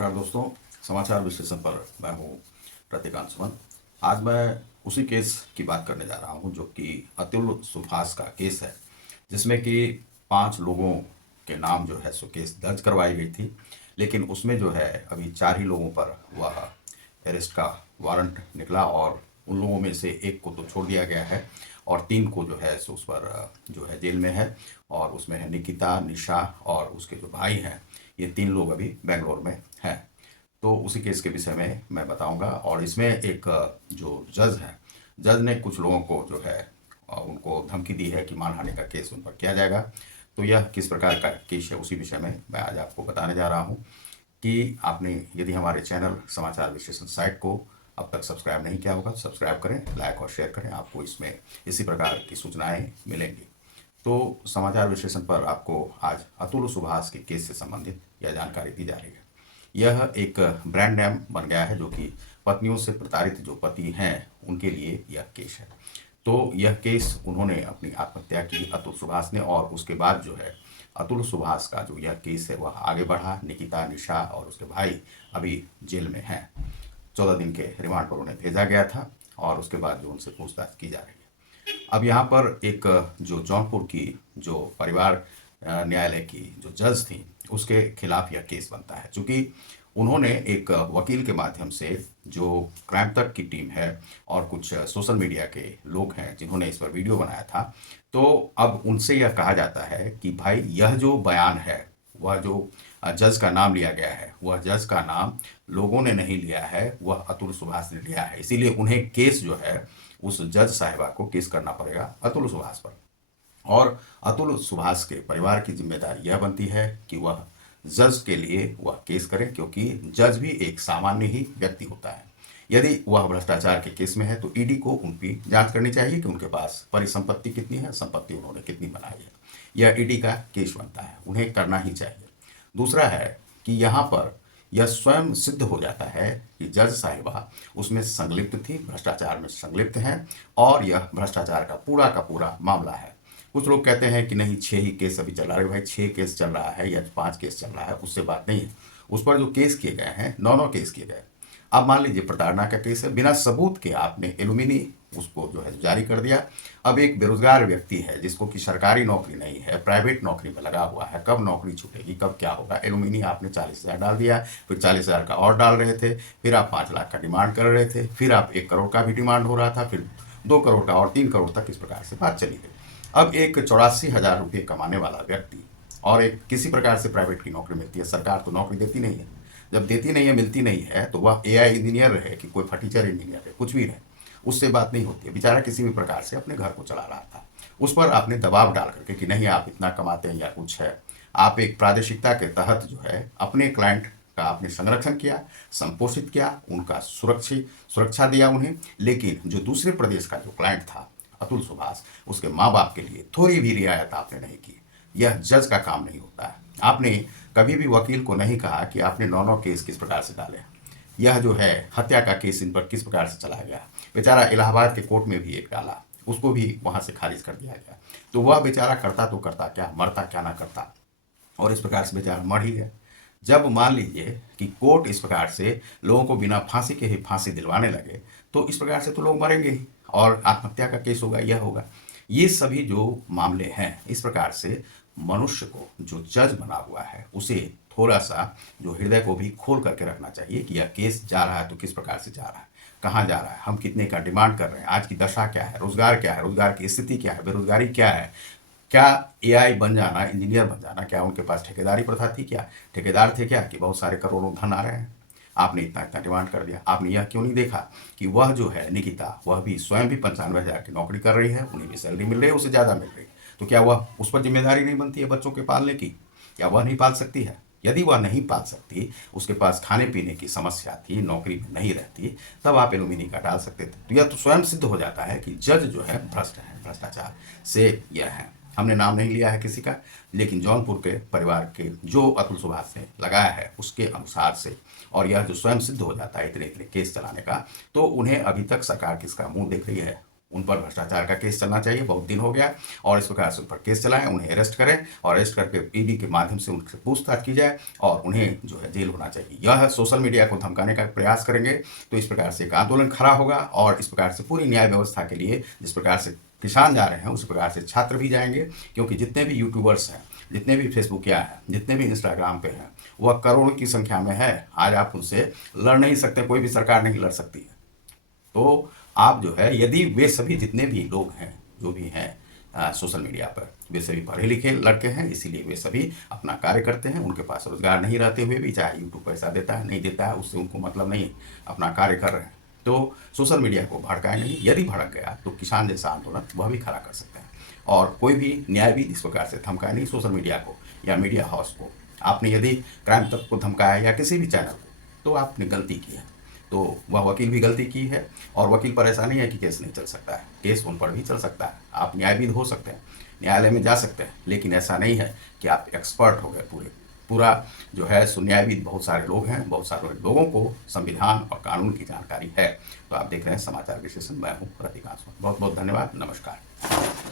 नमस्कार दोस्तों, समाचार विश्लेषण पर मैं हूं प्रतीक अंशुमन। आज मैं उसी केस की बात करने जा रहा हूं जो कि अतुल सुभाष का केस है, जिसमें कि 5 लोगों के नाम जो है सो केस दर्ज करवाई गई थी। लेकिन उसमें जो है अभी 4 ही लोगों पर वह अरेस्ट का वारंट निकला और उन लोगों में से एक को तो छोड़ दिया गया है और 3 को जो है सो उस पर जो है जेल में है। और उसमें है निकिता, निशा और उसके जो भाई हैं, ये 3 लोग अभी बेंगलोर में हैं। तो उसी केस के विषय में मैं बताऊंगा। और इसमें एक जो जज है, जज ने कुछ लोगों को जो है उनको धमकी दी है कि मानहानि का केस उन पर किया जाएगा। तो यह किस प्रकार का केस है उसी विषय में मैं आज आपको बताने जा रहा हूँ कि आपने यदि हमारे चैनल समाचार विश्लेषण साइट को अब तक सब्सक्राइब नहीं किया होगा तो सब्सक्राइब करें, लाइक और शेयर करें। आपको इसमें इसी प्रकार की सूचनाएं मिलेंगी। तो समाचार विश्लेषण पर आपको आज अतुल सुभाष के केस से संबंधित यह जानकारी दी जा रही है। यह एक ब्रांड नेम बन गया है, जो कि पत्नियों से प्रताड़ित जो पति हैं उनके लिए यह केस है। तो यह केस उन्होंने अपनी आत्महत्या की अतुल सुभाष ने, और उसके बाद जो है अतुल सुभाष का जो यह केस है वह आगे बढ़ा। निकिता, निशा और उसके भाई अभी जेल में हैं। 14 दिन के रिमांड पर उन्हें भेजा गया था और उसके बाद जो उनसे पूछताछ की जा रही है। अब यहाँ पर एक जो जौनपुर की जो परिवार न्यायालय की जो जज थी, उसके खिलाफ यह केस बनता है, क्योंकि उन्होंने एक वकील के माध्यम से जो क्राइम तक की टीम है और कुछ सोशल मीडिया के लोग हैं जिन्होंने इस पर वीडियो बनाया था, तो अब उनसे यह कहा जाता है कि भाई यह जो बयान है, वह जो जज का नाम लिया गया है, वह जज का नाम लोगों ने नहीं लिया है, वह अतुल सुभाष ने लिया है। इसीलिए उन्हें केस जो है उस जज साहिबा को केस करना पड़ेगा अतुल सुभाष पर। और अतुल सुभाष के परिवार की जिम्मेदारी यह बनती है कि वह जज के लिए वह केस करें, क्योंकि जज भी एक सामान्य ही व्यक्ति होता है। यदि वह भ्रष्टाचार के केस में है तो ईडी को उनकी जांच करनी चाहिए कि उनके पास परिसंपत्ति कितनी है, संपत्ति उन्होंने कितनी बनाई है। यह ईडी का केस बनता है, उन्हें करना ही चाहिए। दूसरा है कि यहाँ पर यह स्वयं सिद्ध हो जाता है कि जज साहिबा उसमें संलिप्त थी, भ्रष्टाचार में संलिप्त हैं, और यह भ्रष्टाचार का पूरा मामला है। कुछ लोग कहते हैं कि नहीं, 6 ही केस अभी चल रहा है। भाई 6 केस चल रहा है या 5 केस चल रहा है, उससे बात नहीं है। उस पर जो केस किए गए हैं, 9 केस किए गए। अब मान लीजिए प्रताड़ना का केस है, बिना सबूत के आपने एलुमिनी उसको जो है जारी कर दिया। अब एक बेरोजगार व्यक्ति है जिसको कि सरकारी नौकरी नहीं है, प्राइवेट नौकरी में लगा हुआ है, कब नौकरी छूटेगी, कब क्या होगा। एलुमिनी आपने 40,000 डाल दिया, फिर 40,000 का और डाल रहे थे, फिर आप 5 लाख का डिमांड कर रहे थे, फिर आप 1 करोड़ का भी डिमांड हो रहा था, फिर 2 करोड़ का और 3 करोड़ तक इस प्रकार से बात चली गई। अब एक 84,000 रुपये कमाने वाला व्यक्ति और एक किसी प्रकार से प्राइवेट की नौकरी मिलती है, सरकार तो नौकरी देती नहीं है, जब देती नहीं है, मिलती नहीं है, तो वह एआई इंजीनियर रहे कि कोई फर्नीचर इंजीनियर है, कुछ भी रहे, उससे बात नहीं होती है। बेचारा किसी भी प्रकार से अपने घर को चला रहा था, उस पर आपने दबाव डाल करके कि नहीं आप इतना कमाते हैं या कुछ है, आप एक प्रादेशिकता के तहत जो है अपने क्लाइंट का आपने संरक्षण किया, संपोषित किया, उनका सुरक्षा दिया उन्हें। लेकिन जो दूसरे प्रदेश का जो क्लाइंट था अतुल सुभाष, उसके माँ बाप के लिए थोड़ी भी रियायत आपने नहीं की। यह जज का काम नहीं होता है। आपने कभी भी वकील को नहीं कहा कि आपने 9 केस किस प्रकार से डाले। यह जो है हत्या का केस इन पर किस प्रकार से चला गया, बेचारा इलाहाबाद के कोर्ट में भी एक डाला, उसको भी वहाँ से खारिज कर दिया गया। तो वह बेचारा करता तो करता क्या, मरता क्या ना करता, और इस प्रकार से बेचारा मर ही गया। जब मान लीजिए कि कोर्ट इस प्रकार से लोगों को बिना फांसी के ही फांसी दिलवाने लगे, तो इस प्रकार से तो लोग मरेंगे ही और आत्महत्या का केस होगा, यह होगा। ये सभी जो मामले हैं, इस प्रकार से मनुष्य को जो जज बना हुआ है उसे थोड़ा सा जो हृदय को भी खोल करके रखना चाहिए कि यह केस जा रहा है तो किस प्रकार से जा रहा है, कहाँ जा रहा है, हम कितने का डिमांड कर रहे हैं, आज की दशा क्या है, रोजगार क्या है, रोजगार की स्थिति क्या है, बेरोजगारी क्या है, क्या एआई बन जाना, इंजीनियर बन जाना, क्या उनके पास ठेकेदारी प्रथा थी, क्या ठेकेदार थे, क्या कि बहुत सारे करोड़ों धन आ रहे हैं, आपने इतना इतना डिमांड कर दिया। आपने यह क्यों नहीं देखा कि वह जो है निकिता, वह भी स्वयं भी 95,000 की नौकरी कर रही है, उन्हें भी सैलरी मिल रही है, उससे ज़्यादा मिल रही है। तो क्या वह उस पर जिम्मेदारी नहीं बनती है बच्चों के पालने की? क्या वह नहीं पाल सकती है? यदि वह नहीं पाल सकती, उसके पास खाने पीने की समस्या थी, नौकरी में नहीं रहती, तब आप एलुमिनी का डाल सकते थे। तो यह तो स्वयं सिद्ध हो जाता है कि जज जो है भ्रष्ट है, भ्रष्टाचार से यह है। हमने नाम नहीं लिया है किसी का, लेकिन जौनपुर के परिवार के जो अतुल सुभाष ने लगाया है उसके अनुसार से, और यह जो स्वयं सिद्ध हो जाता है इतने इतने केस चलाने का, तो उन्हें अभी तक सरकार किसका मुंह देख रही है? उन पर भ्रष्टाचार का केस चलना चाहिए, बहुत दिन हो गया, और इस प्रकार से उन पर केस चलाएं, उन्हें अरेस्ट करें और अरेस्ट करके ईडी के माध्यम से उनसे पूछताछ की जाए और उन्हें जो है जेल होना चाहिए। यह सोशल मीडिया को धमकाने का प्रयास करेंगे तो इस प्रकार से एक आंदोलन खड़ा होगा और इस प्रकार से पूरी न्याय व्यवस्था के लिए जिस प्रकार से किसान जा रहे हैं उस प्रकार से छात्र भी जाएंगे, क्योंकि जितने भी यूट्यूबर्स हैं, जितने भी फेसबुकिया हैं, जितने भी इंस्टाग्राम पे हैं, वह करोड़ों की संख्या में है। आज आप उनसे लड़ नहीं सकते, कोई भी सरकार नहीं लड़ सकती है। तो आप जो है, यदि वे सभी जितने भी लोग हैं जो भी हैं सोशल मीडिया पर, वे सभी पढ़े लिखे लड़के हैं, इसीलिए वे सभी अपना कार्य करते हैं। उनके पास रोजगार नहीं रहते हुए भी, चाहे यूट्यूब पैसा देता है नहीं देता है उससे उनको मतलब नहीं, अपना कार्य कर रहे हैं। तो सोशल मीडिया को भड़काए नहीं, यदि भड़क गया तो किसान जैसा आंदोलन वह भी खड़ा कर सकते हैं। और कोई भी न्याय भी इस प्रकार से धमकाए नहीं सोशल मीडिया को या मीडिया हाउस को। आपने यदि क्राइम तक को धमकाया या किसी भी चैनल को, तो आपने गलती की है, तो वह वकील भी गलती की है। और वकील पर ऐसा नहीं है कि केस नहीं चल सकता है, केस उन पर भी चल सकता है, आप न्यायाधीश हो सकते हैं, न्यायालय में जा सकते हैं, लेकिन ऐसा नहीं है कि आप एक्सपर्ट हो गए। पूरा जो है सो न्यायविद बहुत सारे लोग हैं, बहुत सारे लोगों को संविधान और कानून की जानकारी है। तो आप देख रहे हैं समाचार विश्लेषण, मैं हूँ रतिकांत। बहुत बहुत धन्यवाद, नमस्कार।